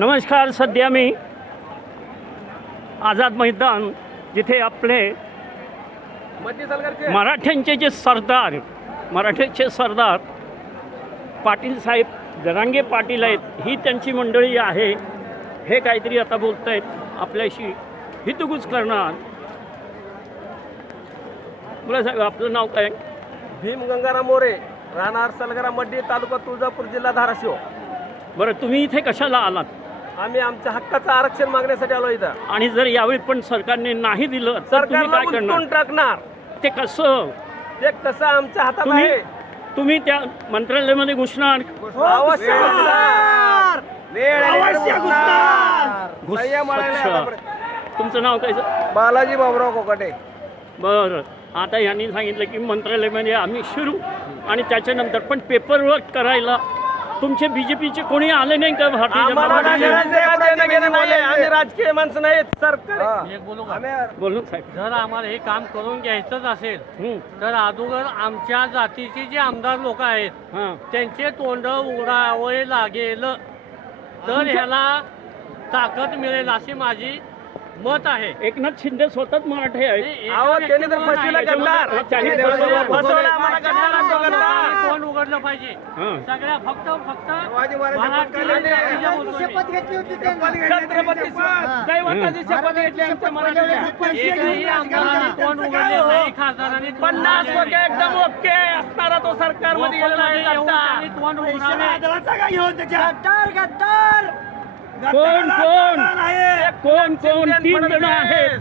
नमस्कार. सध्या मी आझाद मैदान जिथे आपले मराठ्यांचे जे सरदार मराठ्याचे सरदार पाटील साहेब जरांगे पाटील आहेत, ही त्यांची मंडळी आहे. हे काहीतरी आता बोलत आहेत, आपल्याशी हितगुज करणार. मला सांगा आपलं नाव काय? भीम गंगाराम मोरे, राहणार सलगरा मड्डी, तालुका तुळजापूर, जिल्हा धाराशिव. बरं, तुम्ही इथे कशाला आलात? आम्ही आमच्या हक्काचं आरक्षण मागण्यासाठी आलो इथं. आणि जर यावेळी पण सरकारने नाही दिलं तर तुम्ही काय करणार? टाकणार. ते कसं? ते कसं आमच्या हातात आहे. तुम्ही त्या मंत्रालयामध्ये घुसणार? अवश्य घुसणार. तुमचं नाव काय सर? बालाजी बाबुराव कोकाटे. बरं, आता यांनी सांगितलं की मंत्रालयामध्ये आम्ही शिरू आणि त्याच्यानंतर पण पेपरवर्क करायला तुमचे बीजेपीचे कोणी आले नाही का? भारतीय जनता पार्टी आम्ही राजकीय माणसं नाहीत. सरकार बोलून साहेब, जर आम्हाला हे काम करून घ्यायचंच असेल तर अगोदर आमच्या जातीचे जे आमदार लोक आहेत त्यांचे तोंड उघडावे लागेल, तर ह्याला ताकद मिळेल अशी माझी मत आहे. एकनाथ शिंदे स्वतःच मराठे आहेत. त्यांनी तर फसविला गद्दार. तोंड उघडलं पाहिजे सगळ्या. फक्त शपथ घेतली होती एकही आमदारांनी तोंड उघडले नाही. खासदारांनी 50 एकदम ओके असणारा तो सरकारमध्ये गेलेला आहे. तोंड उघडावे. कोण 3 जण आहेत.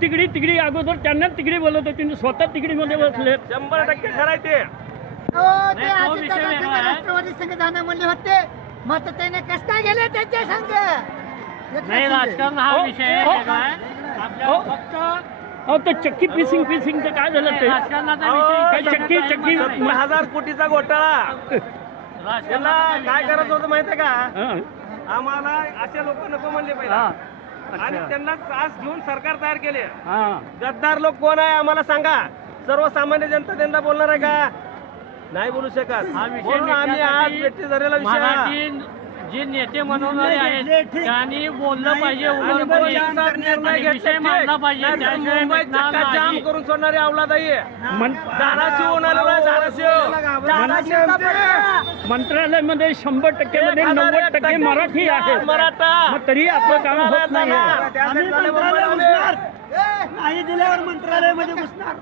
तिगडी अगोदर त्यांना तिगडी बोलत होती, स्वतः तिगडीमध्ये बसले. 100% खरं आहे ते. राष्ट्रवादी संघ जाणं म्हणले होते, मग त्याने कस काय गेले त्यांच्या संघ? नाही, राजकारण हा विषय वेगळा आहे. आपल्याला फक्त तो चक्की पिसिंगचं काय झालं ते? राजकारणाचा विषय चक्की 10,000 कोटीचा घोटाळा. त्याला काय करत होतं माहितीये का? आम्हाला असे लोक नको म्हणले पाहिजे आणि त्यांना त्रास घेऊन सरकार तयार केले. गद्दार लोक कोण आहे आम्हाला सांगा. सर्वसामान्य जनता त्यांना बोलणार आहे का? नाही बोलू शकत. हा विषय म्हणून आम्ही आज भेटी झालेला विषय मराठी जे नेते म्हणवणारे आहेत त्यांनी बोललं पाहिजे, उघडपणे विषय मांडला पाहिजे. त्याशिवाय मिटणार जाम नाही. करून सोडणारी अवलाद आहे. धाराशिव होणार धाराशिव. मंत्रालयामध्ये 100% मध्ये 90% मराठी आहेत. मराठा मग तरी आपलं काम होत नाही. नाही दिल्यावर मंत्रालयामध्ये घुसणार.